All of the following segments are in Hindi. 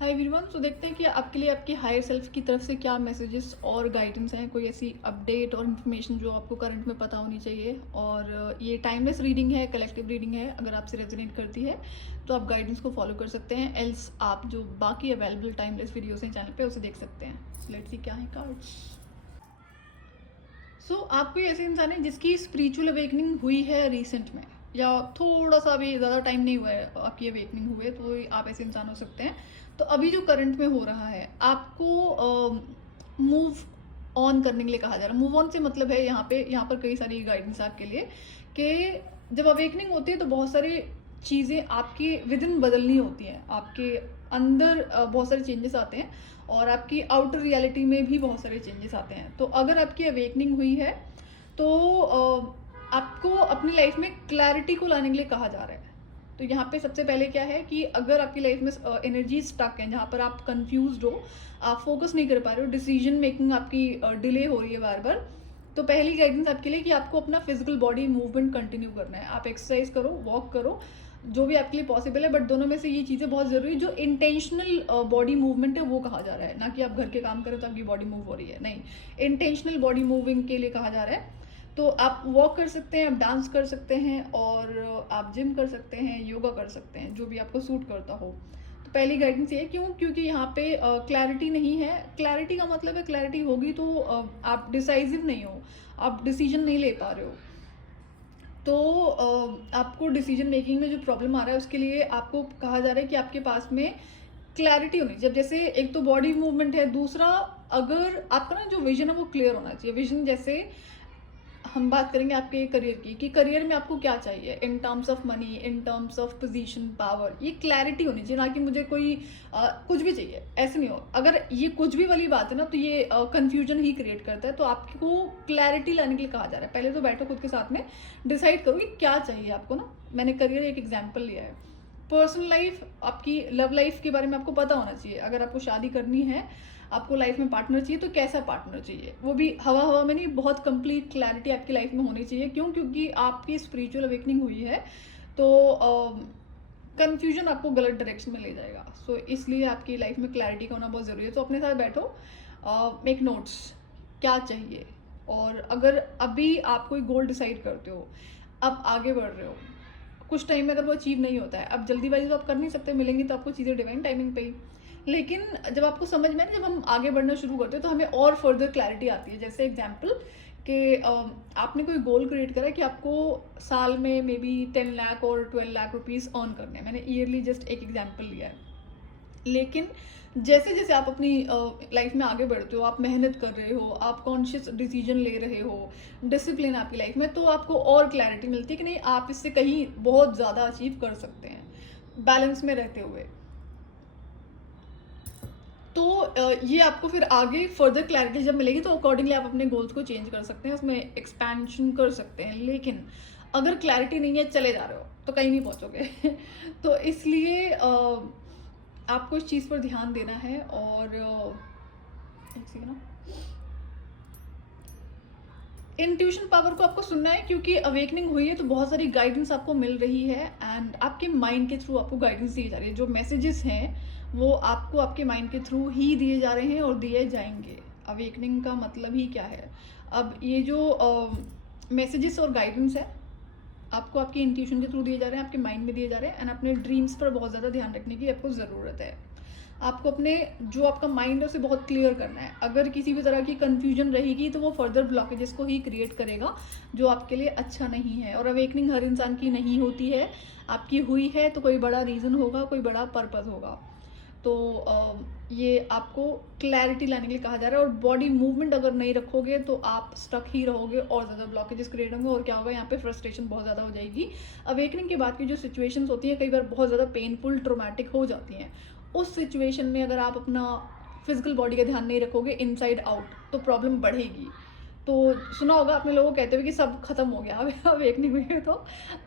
Hi everyone. तो देखते हैं कि आपके लिए आपके हायर सेल्फ की तरफ से क्या मैसेजेस और गाइडेंस हैं, कोई ऐसी अपडेट और इन्फॉर्मेशन जो आपको करंट में पता होनी चाहिए। और ये टाइमलेस रीडिंग है, कलेक्टिव रीडिंग है। अगर आपसे रेजोनेट करती है तो आप गाइडेंस को फॉलो कर सकते हैं, एल्स आप जो बाकी अवेलेबल टाइमलेस वीडियोस हैं चैनल पे उसे देख सकते हैं। लेट्स सी क्या है कार्ड्स। आप कोई ऐसे इंसान है जिसकी स्पिरिचुअल अवेकनिंग हुई है रिसेंट में, या थोड़ा सा भी ज़्यादा टाइम नहीं हुआ है आपकी अवेकनिंग हुए, तो आप ऐसे इंसान हो सकते हैं। तो अभी जो करंट में हो रहा है, आपको मूव ऑन करने के लिए कहा जा रहा है। मूव ऑन से मतलब है यहाँ पर कई सारी गाइडेंस आपके लिए कि जब अवेकनिंग होती है तो बहुत सारी चीज़ें आपकी विद इन बदलनी होती हैं। आपके अंदर बहुत सारे चेंजेस आते हैं और आपकी आउटर रियलिटी में भी बहुत सारे चेंजेस आते हैं। तो अगर आपकी अवेकनिंग हुई है तो आपको अपनी लाइफ में क्लैरिटी को लाने के लिए कहा जा रहा है। तो यहाँ पे सबसे पहले क्या है कि अगर आपकी लाइफ में एनर्जी स्टक है, जहाँ पर आप कंफ्यूज्ड हो, आप फोकस नहीं कर पा रहे हो, डिसीजन मेकिंग आपकी डिले हो रही है बार बार, तो पहली गाइडेंस आपके लिए कि आपको अपना फिजिकल बॉडी मूवमेंट कंटिन्यू करना है। आप एक्सरसाइज करो, वॉक करो, जो भी आपके लिए पॉसिबल है। बट दोनों में से ये चीज़ें बहुत ज़रूरी, जो इंटेंशनल बॉडी मूवमेंट है वो कहा जा रहा है, ना कि आप घर के काम करें तो आपकी बॉडी मूव हो रही है, नहीं। इंटेंशनल बॉडी मूविंग के लिए कहा जा रहा है। तो आप वॉक कर सकते हैं, आप डांस कर सकते हैं, और आप जिम कर सकते हैं, योगा कर सकते हैं, जो भी आपको सूट करता हो। तो पहली गाइडेंस ये, क्योंकि यहाँ पे क्लैरिटी नहीं है। क्लैरिटी का मतलब है क्लैरिटी होगी तो आप डिसाइसिव नहीं हो, आप डिसीजन नहीं ले पा रहे हो। तो आपको डिसीजन मेकिंग में जो प्रॉब्लम आ रहा है उसके लिए आपको कहा जा रहा है कि आपके पास में क्लैरिटी होनी चाहिए। जैसे एक तो बॉडी मूवमेंट है, दूसरा अगर आपका ना जो विजन है वो क्लियर होना चाहिए। विजन जैसे हम बात करेंगे आपके करियर की, कि करियर में आपको क्या चाहिए in terms of money, in terms of position, power. ये क्लैरिटी होनी चाहिए, ना कि मुझे कोई कुछ भी चाहिए, ऐसे नहीं हो। अगर ये कुछ भी वाली बात है ना तो ये कंफ्यूजन ही क्रिएट करता है। तो आपको क्लैरिटी लाने के लिए कहा जा रहा है। पहले तो बैठो खुद के साथ में, डिसाइड करो कि क्या चाहिए आपको ना। मैंने करियर एक एग्जाम्पल लिया है। पर्सनल लाइफ, आपकी लव लाइफ के बारे में आपको पता होना चाहिए। अगर आपको शादी करनी है, आपको लाइफ में पार्टनर चाहिए, तो कैसा पार्टनर चाहिए, वो भी हवा हवा में नहीं, बहुत कंप्लीट क्लैरिटी आपकी लाइफ में होनी चाहिए। क्योंकि आपकी स्पिरिचुअल अवेकनिंग हुई है तो कंफ्यूजन आपको गलत डायरेक्शन में ले जाएगा। इसलिए आपकी लाइफ में क्लैरिटी का होना बहुत ज़रूरी है। तो अपने साथ बैठो, मेक नोट्स, क्या चाहिए। और अगर अभी आप कोई गोल डिसाइड करते हो, आप आगे बढ़ रहे हो, कुछ टाइम में अगर वो अचीव नहीं होता है, अब जल्दीबाजी तो आप कर नहीं सकते, मिलेंगी तो आपको चीज़ें डिवाइन टाइमिंग पे ही। लेकिन जब आपको समझ में, जब हम आगे बढ़ना शुरू करते हैं तो हमें और फर्दर क्लैरिटी आती है। जैसे एग्जांपल कि आपने कोई गोल क्रिएट करा कि आपको साल में मे बी 10 लाख और 12 लाख रुपीज़ अर्न करने हैं। मैंने ईयरली जस्ट एक एग्जांपल लिया है। लेकिन जैसे जैसे आप अपनी लाइफ में आगे बढ़ते हो, आप मेहनत कर रहे हो, आप कॉन्शियस डिसीजन ले रहे हो, डिसिप्लिन आपकी लाइफ में, तो आपको और क्लैरिटी मिलती है कि नहीं, आप इससे कहीं बहुत ज़्यादा अचीव कर सकते हैं बैलेंस में रहते हुए। तो ये आपको फिर आगे फर्दर क्लैरिटी जब मिलेगी तो अकॉर्डिंगली आप अपने गोल्स को चेंज कर सकते हैं, उसमें एक्सपेंशन कर सकते हैं। लेकिन अगर क्लैरिटी नहीं है, चले जा रहे हो, तो कहीं नहीं पहुंचोगे। तो इसलिए आपको इस चीज़ पर ध्यान देना है। और एक सेकंड ना, इंट्यूशन पावर को आपको सुनना है, क्योंकि अवेकनिंग हुई है तो बहुत सारी गाइडेंस आपको मिल रही है, एंड आपके माइंड के थ्रू आपको गाइडेंस दी जा रही है। जो मैसेजेस हैं वो आपको आपके माइंड के थ्रू ही दिए जा रहे हैं और दिए जाएंगे। अवेकनिंग का मतलब ही क्या है? अब ये जो मैसेजेस और गाइडेंस है, आपको आपके इंट्यूशन के थ्रू दिए जा रहे हैं, आपके माइंड में दिए जा रहे हैं, एंड अपने ड्रीम्स पर बहुत ज़्यादा ध्यान रखने की आपको ज़रूरत है। आपको अपने जो आपका माइंड है उसे बहुत क्लियर करना है। अगर किसी भी तरह की कंफ्यूजन रहेगी तो वो फर्दर ब्लॉकेजेस को ही क्रिएट करेगा, जो आपके लिए अच्छा नहीं है। और अवेकनिंग हर इंसान की नहीं होती है, आपकी हुई है तो कोई बड़ा रीज़न होगा, कोई बड़ा पर्पज़ होगा। तो ये आपको क्लैरिटी लाने के लिए कहा जा रहा है। और बॉडी मूवमेंट अगर नहीं रखोगे तो आप स्टक ही रहोगे और ज़्यादा ब्लॉकेजेस क्रिएट होंगे। और क्या होगा, यहाँ पे फ्रस्ट्रेशन बहुत ज़्यादा हो जाएगी। अवेकनिंग के बाद की जो सिचुएशंस होती हैं कई बार बहुत ज़्यादा पेनफुल, ट्रोमैटिक हो जाती हैं। उस सिचुएशन में अगर आप अपना फिजिकल बॉडी का ध्यान नहीं रखोगे इनसाइड आउट, तो प्रॉब्लम बढ़ेगी। तो सुना होगा आपने लोगों कहते हुए कि सब खत्म हो गया अवेकनिंग में। तो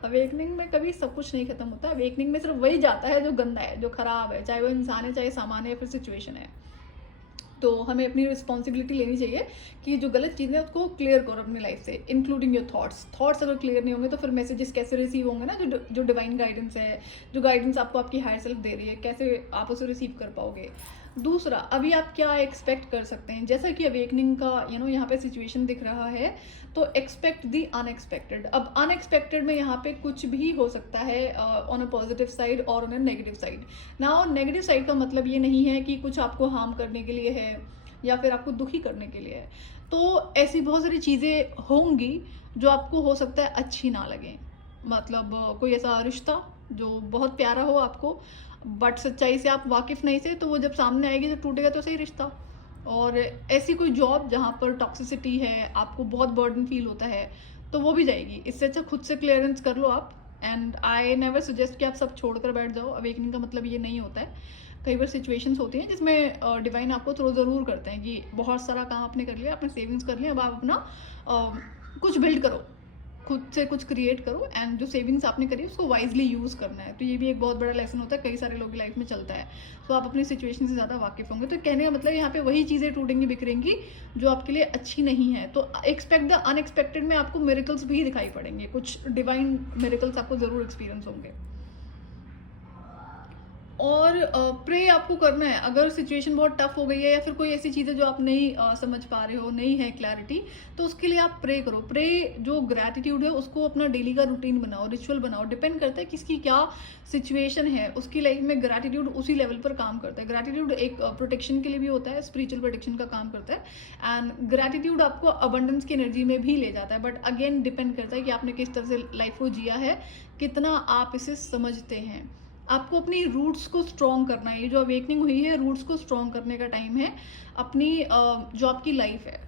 अवेकनिंग में कभी सब कुछ नहीं खत्म होता। अवेकनिंग में सिर्फ वही जाता है जो गंदा है, जो खराब है, चाहे वो इंसान है, चाहे सामान है, या फिर सिचुएशन है। तो हमें अपनी रिस्पॉन्सिबिलिटी लेनी चाहिए कि जो गलत चीज़ें हैं उसको क्लियर करो अपनी लाइफ से, इंक्लूडिंग योर थॉट्स अगर क्लियर नहीं होंगे तो फिर मैसेजेस कैसे रिसीव होंगे ना, जो डिवाइन गाइडेंस है, जो गाइडेंस आपको आपकी हायर सेल्फ दे रही है, कैसे आप उसे रिसीव कर पाओगे। दूसरा, अभी आप क्या एक्सपेक्ट कर सकते हैं, जैसा कि अवेकनिंग का यहाँ पे सिचुएशन दिख रहा है, तो एक्सपेक्ट दी अनएक्सपेक्टेड। अब अनएक्सपेक्टेड में यहाँ पे कुछ भी हो सकता है ऑन अ पॉजिटिव साइड और ऑन अ नेगेटिव साइड। ना नेगेटिव साइड का मतलब ये नहीं है कि कुछ आपको हार्म करने के लिए है या फिर आपको दुखी करने के लिए है। तो ऐसी बहुत सारी चीज़ें होंगी जो आपको हो सकता है अच्छी ना लगे। मतलब कोई ऐसा रिश्ता जो बहुत प्यारा हो आपको, बट सच्चाई से आप वाकिफ़ नहीं थे, तो वो जब सामने आएगी तो टूटेगा तो सही रिश्ता। और ऐसी कोई जॉब जहाँ पर टॉक्सिसिटी है, आपको बहुत बर्डन फील होता है, तो वो भी जाएगी। इससे अच्छा खुद से क्लियरेंस कर लो आप। एंड आई नेवर सजेस्ट कि आप सब छोड़कर बैठ जाओ। अवेकनिंग का मतलब ये नहीं होता है। कई बार सिचुएशंस होती हैं जिसमें डिवाइन आपको थ्रो ज़रूर करते हैं कि बहुत सारा काम आपने कर लिया, आपने सेविंग्स कर लिया, अब आप अपना कुछ बिल्ड करो, खुद से कुछ क्रिएट करो, एंड जो सेविंग्स आपने करी उसको वाइजली यूज़ करना है। तो ये भी एक बहुत बड़ा लेसन होता है, कई सारे लोगों की लाइफ में चलता है। तो आप अपनी सिचुएशन से ज़्यादा वाकिफ़ होंगे। तो कहने का मतलब यहाँ पे वही चीज़ें टूटेंगी बिखरेंगी जो आपके लिए अच्छी नहीं है। तो एक्सपेक्ट द अनएक्सपेक्टेड में आपको मिरेकल्स भी दिखाई पड़ेंगे, कुछ डिवाइन मिरेकल्स आपको ज़रूर एक्सपीरियंस होंगे। और प्रे आपको करना है। अगर सिचुएशन बहुत टफ हो गई है या फिर कोई ऐसी चीज़ है जो आप नहीं समझ पा रहे हो, नहीं है क्लैरिटी, तो उसके लिए आप प्रे करो। प्रे, जो ग्रैटिट्यूड है उसको अपना डेली का रूटीन बनाओ, रिचुअल बनाओ। डिपेंड करता है किसकी क्या सिचुएशन है, उसकी लाइफ में ग्रैटिट्यूड उसी लेवल पर काम करता है। ग्रैटिट्यूड एक प्रोटेक्शन के लिए भी होता है, स्पिरिचुअल प्रोटेक्शन का काम करता है। एंड ग्रैटिट्यूड आपको अबंडेंस की एनर्जी में भी ले जाता है। बट अगेन डिपेंड करता है कि आपने किस तरह से लाइफ को जिया है, कितना आप इसे समझते हैं। आपको अपनी रूट्स को स्ट्रॉन्ग करना है। ये जो अवेकनिंग हुई है, रूट्स को स्ट्रॉन्ग करने का टाइम है। अपनी जो आपकी लाइफ है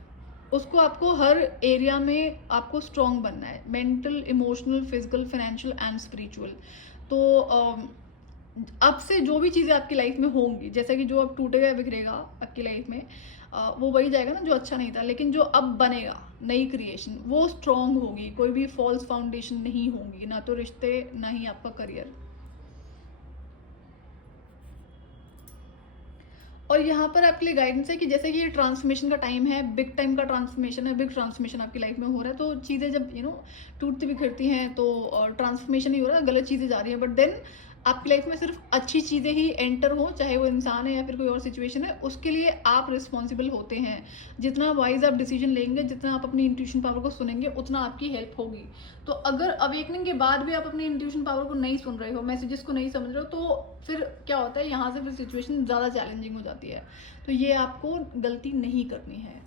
उसको आपको हर एरिया में आपको स्ट्रॉन्ग बनना है, mental, emotional, physical, financial and spiritual. तो अब से जो भी चीज़ें आपकी लाइफ में होंगी, जैसे कि जो अब टूटेगा बिखरेगा आपकी लाइफ में, वो वही जाएगा ना जो अच्छा नहीं था। लेकिन जो अब बनेगा, नई क्रिएशन, वो स्ट्रॉन्ग होगी। कोई भी फॉल्स फाउंडेशन नहीं होंगी, ना तो रिश्ते, ना ही आपका करियर। और यहाँ पर आपके लिए गाइडेंस है कि जैसे कि ये ट्रांसफॉर्मेशन का टाइम है, बिग टाइम का ट्रांसफॉर्मेशन है, बिग ट्रांसफॉर्मेशन आपकी लाइफ में हो रहा है। तो चीज़ें जब टूटती बिखरती हैं तो ट्रांसफॉर्मेशन ही हो रहा है, गलत चीज़ें जा रही हैं। बट देन आपकी लाइफ में सिर्फ अच्छी चीज़ें ही एंटर हो, चाहे वो इंसान है या फिर कोई और सिचुएशन है, उसके लिए आप रिस्पॉन्सिबल होते हैं। जितना वाइज आप डिसीजन लेंगे, जितना आप अपनी इंट्यूशन पावर को सुनेंगे, उतना आपकी हेल्प होगी। तो अगर अवेकनिंग के बाद भी आप अपनी इंट्यूशन पावर को नहीं सुन रहे हो, मैसेजेस को नहीं समझ रहे हो, तो फिर क्या होता है, यहाँ से फिर सिचुएशन ज़्यादा चैलेंजिंग हो जाती है। तो ये आपको गलती नहीं करनी है।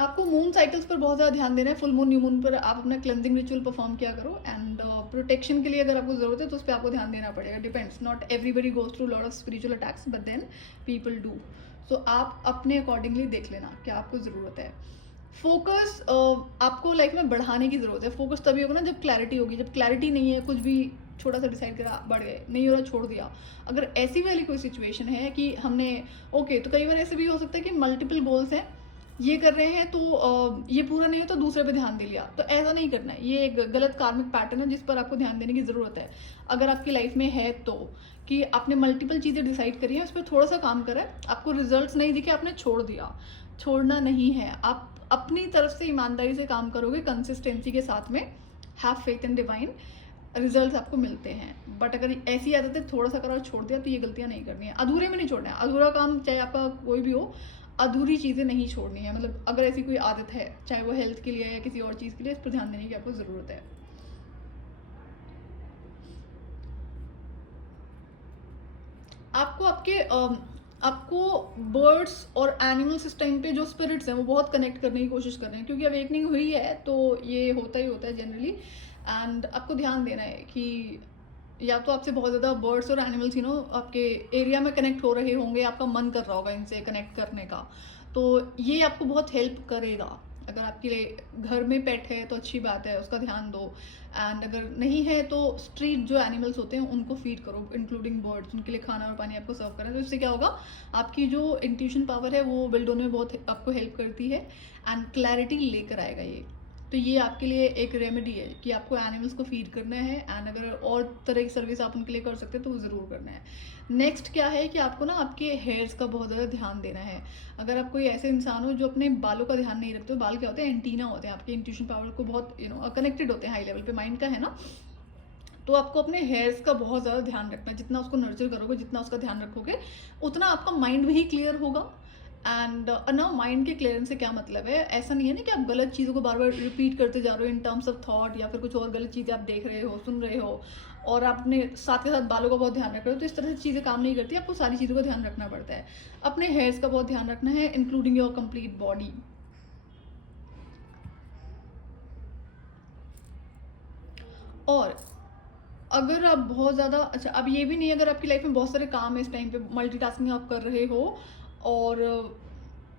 आपको मून साइकिल्स पर बहुत ज़्यादा ध्यान देना है। फुल मून, न्यू मून पर आप अपना क्लेंजिंग रिचुअल परफॉर्म किया करो। एंड प्रोटेक्शन के लिए अगर आपको ज़रूरत है तो उस पर आपको ध्यान देना पड़ेगा। Depends, not everybody goes through lot of spiritual attacks, but then people do. So आप अपने अकॉर्डिंगली देख लेना क्या आपको ज़रूरत है। फोकस आपको लाइफ में बढ़ाने की ज़रूरत है। फोकस तभी होगा ना जब क्लैरिटी होगी। जब क्लैरिटी नहीं है, कुछ भी छोटा सा डिसाइड करा, बढ़ गए, नहीं हो रहा, छोड़ दिया। अगर ऐसी वाली कोई सिचुएशन है कि हमने तो कई बार ऐसे भी हो सकता है कि मल्टीपल गोल्स हैं, ये कर रहे हैं तो ये पूरा नहीं होता, दूसरे पे ध्यान दे लिया। तो ऐसा नहीं करना है। ये एक गलत कार्मिक पैटर्न है जिस पर आपको ध्यान देने की ज़रूरत है। अगर आपकी लाइफ में है तो, कि आपने मल्टीपल चीज़ें डिसाइड करी है, उस पर थोड़ा सा काम करा है, आपको रिजल्ट्स नहीं दिखे, आपने छोड़ दिया। छोड़ना नहीं है। आप अपनी तरफ से ईमानदारी से काम करोगे, कंसिस्टेंसी के साथ में, have faith in divine, results आपको मिलते हैं। बट अगर ऐसी आदत है थोड़ा सा करा और छोड़ दिया, तो ये गलतियां नहीं करनी है। अधूरे में नहीं छोड़ना है। अधूरा काम चाहे आपका कोई भी हो, अधूरी चीज़ें नहीं छोड़नी है। मतलब अगर ऐसी कोई आदत है, चाहे वो हेल्थ के लिए या किसी और चीज़ के लिए, इस पर ध्यान देने की आपको ज़रूरत है। आपको आपको बर्ड्स और एनिमल्स इस टाइम पे जो स्पिरिट्स हैं वो बहुत कनेक्ट करने की कोशिश कर रहे हैं, क्योंकि अवेकनिंग हुई है तो ये होता ही होता है जनरली। एंड आपको ध्यान देना है कि या तो आपसे बहुत ज़्यादा बर्ड्स और एनिमल्स आपके एरिया में कनेक्ट हो रहे होंगे, आपका मन कर रहा होगा इनसे कनेक्ट करने का। तो ये आपको बहुत हेल्प करेगा। अगर आपके लिए घर में पेट है तो अच्छी बात है, उसका ध्यान दो। एंड अगर नहीं है तो स्ट्रीट जो एनिमल्स होते हैं उनको फीड करो, इंक्लूडिंग बर्ड्स। उनके लिए खाना और पानी आपको सर्व करें। तो इससे क्या होगा, आपकी जो इंट्यूशन पावर है वो बिल्ड होने में बहुत आपको हेल्प करती है, एंड क्लैरिटी लेकर आएगा ये। तो ये आपके लिए एक रेमेडी है कि आपको एनिमल्स को फीड करना है, एंड अगर और तरह की सर्विस आप उनके लिए कर सकते हैं तो वो ज़रूर करना है। नेक्स्ट क्या है कि आपको ना आपके हेयर्स का बहुत ज़्यादा ध्यान देना है। अगर आप कोई ऐसे इंसान हो जो अपने बालों का ध्यान नहीं रखते, बाल क्या होते हैं, एंटीना होते हैं, आपके इंट्यूशन पावर को बहुत कनेक्टेड होते हैं हाई लेवल पे, माइंड का है ना। तो आपको अपने हेयर्स का बहुत ज़्यादा ध्यान रखना है। जितना उसको नर्चर करोगे, जितना उसका ध्यान रखोगे, उतना आपका माइंड भी क्लियर होगा। एंड ना माइंड के क्लियरेंस से क्या मतलब है, ऐसा नहीं है ना कि आप गलत चीज़ों को बार बार रिपीट करते जा रहे हो इन टर्म्स ऑफ थॉट, या फिर कुछ और गलत चीज़ें आप देख रहे हो, सुन रहे हो, और आपने साथ के साथ बालों का बहुत ध्यान रख रहे हो। तो इस तरह से चीज़ें काम नहीं करती, आपको सारी चीज़ों का ध्यान रखना पड़ता है। अपने हेयर्स का बहुत ध्यान रखना है, इंक्लूडिंग योर कंप्लीट बॉडी। और अगर आप बहुत ज़्यादा, अच्छा अब ये भी नहीं, अगर आपकी लाइफ में बहुत सारे काम है इस टाइम पे, मल्टीटास्किंग आप कर रहे हो, और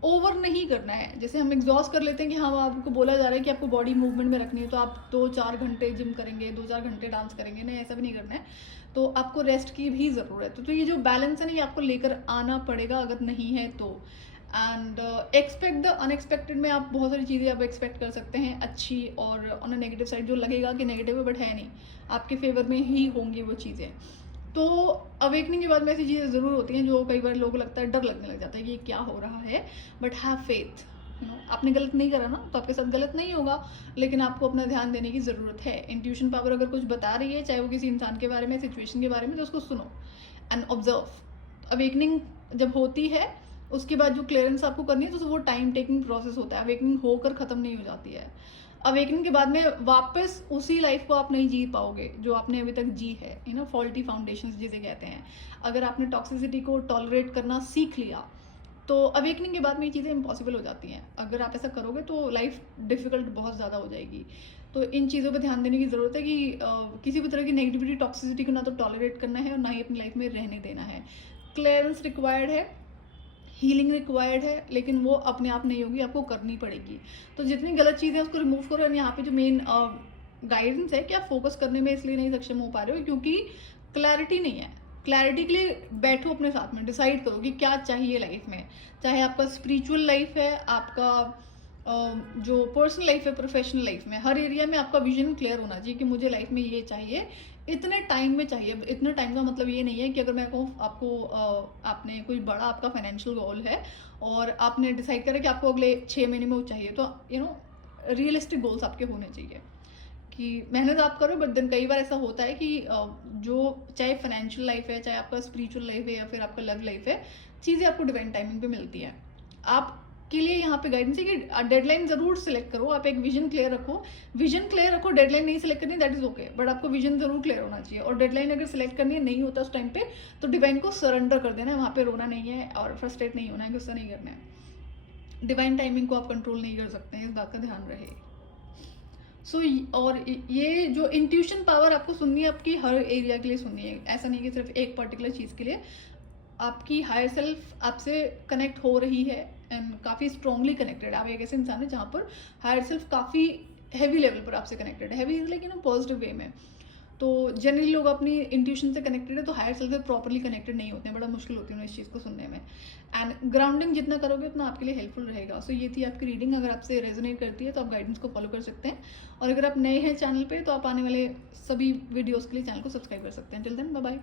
ओवर नहीं करना है। जैसे हम एग्जॉस्ट कर लेते हैं कि हाँ आपको बोला जा रहा है कि आपको बॉडी मूवमेंट में रखनी है, तो आप 2-4 घंटे जिम करेंगे, 2-4 घंटे डांस करेंगे, नहीं ऐसा भी नहीं करना है। तो आपको रेस्ट की भी ज़रूरत है। तो ये जो बैलेंस है ना, ये आपको लेकर आना पड़ेगा अगर नहीं है तो। एंड एक्सपेक्ट द अनएक्सपेक्टेड में आप बहुत सारी चीज़ें आप एक्सपेक्ट कर सकते हैं अच्छी, और ऑन अ नेगेटिव साइड जो लगेगा कि नेगेटिव है बट है नहीं, आपके फेवर में ही होंगी वो चीज़ें। तो अवेकनिंग के बाद में ऐसी चीज़ें ज़रूर होती हैं जो कई बार लोगों को लगता है, डर लगने लग जाता है कि ये क्या हो रहा है, बट हैव फेथ। आपने गलत नहीं करा ना, तो आपके साथ गलत नहीं होगा, लेकिन आपको अपना ध्यान देने की ज़रूरत है। इंट्यूशन पावर अगर कुछ बता रही है, चाहे वो किसी इंसान के बारे में, सिचुएशन के बारे में, तो उसको सुनो एंड ऑब्जर्व। अवेकनिंग जब होती है उसके बाद जो क्लियरेंस आपको करनी है, तो वो टाइम टेकिंग प्रोसेस होता है, अवेकनिंग होकर ख़त्म नहीं हो जाती है। अवेकनिंग के बाद में वापस उसी लाइफ को आप नहीं जी पाओगे जो आपने अभी तक जी है, फॉल्टी फाउंडेशंस जिसे कहते हैं। अगर आपने टॉक्सिसिटी को टॉलरेट करना सीख लिया, तो अवेकनिंग के बाद में ये चीज़ें इम्पॉसिबल हो जाती हैं। अगर आप ऐसा करोगे तो लाइफ डिफ़िकल्ट बहुत ज़्यादा हो जाएगी। तो इन चीज़ों पे ध्यान देने की ज़रूरत है कि किसी भी तरह की नेगेटिविटी, टॉक्सिसिटी को ना तो टॉलरेट करना है और ना ही अपनी लाइफ में रहने देना है। क्लियरेंस रिक्वायर्ड है, हीलिंग रिक्वायर्ड है, लेकिन वो अपने आप नहीं होगी, आपको करनी पड़ेगी। तो जितनी गलत चीज़ें उसको रिमूव करो। और यहाँ पे जो मेन गाइडेंस है कि आप फोकस करने में इसलिए नहीं सक्षम हो पा रहे हो क्योंकि क्लैरिटी नहीं है। क्लैरिटी के लिए बैठो अपने साथ में, डिसाइड करो कि क्या चाहिए लाइफ में। चाहे आपका स्पिरिचुअल लाइफ है, आपका जो पर्सनल लाइफ है, प्रोफेशनल लाइफ में, हर एरिया में आपका विजन क्लियर होना चाहिए कि मुझे लाइफ में ये चाहिए, इतने टाइम में चाहिए। इतने टाइम का मतलब ये नहीं है कि अगर मैं कहूँ आपको आपने कोई बड़ा आपका फाइनेंशियल गोल है और आपने डिसाइड करा कि आपको अगले 6 महीने में वो चाहिए, तो रियलिस्टिक गोल्स आपके होने चाहिए कि मेहनत आप करो। बट देन कई बार ऐसा होता है कि जो चाहे फाइनेंशियल लाइफ है, चाहे आपका स्पिरिचुअल लाइफ है, या फिर आपका लव लाइफ है, चीज़ें आपको डिवाइन टाइमिंग पे मिलती है। आपके लिए यहाँ पे गाइडेंस है कि डेडलाइन जरूर सिलेक्ट करो, आप एक विजन क्लियर रखो। विजन क्लियर रखो, डेडलाइन नहीं सिलेक्ट करनी दैट इज ओके, बट आपको विजन जरूर क्लियर होना चाहिए। और डेडलाइन अगर सिलेक्ट करनी है, नहीं होता उस टाइम पे, तो डिवाइन को सरेंडर कर देना है। वहाँ पे रोना नहीं है और फ्रस्ट्रेट नहीं होना है, गुस्सा नहीं करना है। डिवाइन टाइमिंग को आप कंट्रोल नहीं कर सकते हैं, इस बात का ध्यान रहे। और ये जो इंट्यूशन पावर आपको सुननी है, आपकी हर एरिया के लिए सुननी है, ऐसा नहीं कि सिर्फ एक पर्टिकुलर चीज़ के लिए। आपकी हायर सेल्फ आपसे कनेक्ट हो रही है एंड काफ़ी स्ट्रांगली कनेक्टेड है। आप एक ऐसे इंसान है जहाँ पर हायर सेल्फ काफ़ी हैवी लेवल पर आपसे कनेक्टेड है। Heavy is like in positive way में। तो जनरली लोग अपनी इंट्यूशन से कनेक्टेड है, तो हायर सेल्फ से प्रॉपरली कनेक्टेड नहीं होते हैं, बड़ा मुश्किल होती है इस चीज़ को सुनने में। एंड ग्राउंडिंग जितना करोगे उतना आपके लिए हेल्पफुल रहेगा। सो ये थी आपकी रीडिंग। अगर आपसे रेजोनेट करती है तो आप गाइडेंस को फॉलो कर सकते हैं, और अगर आप नए हैं चैनल पे तो आप आने वाले सभी वीडियोज़ के लिए चैनल को सब्सक्राइब कर सकते हैं। Till then bye bye.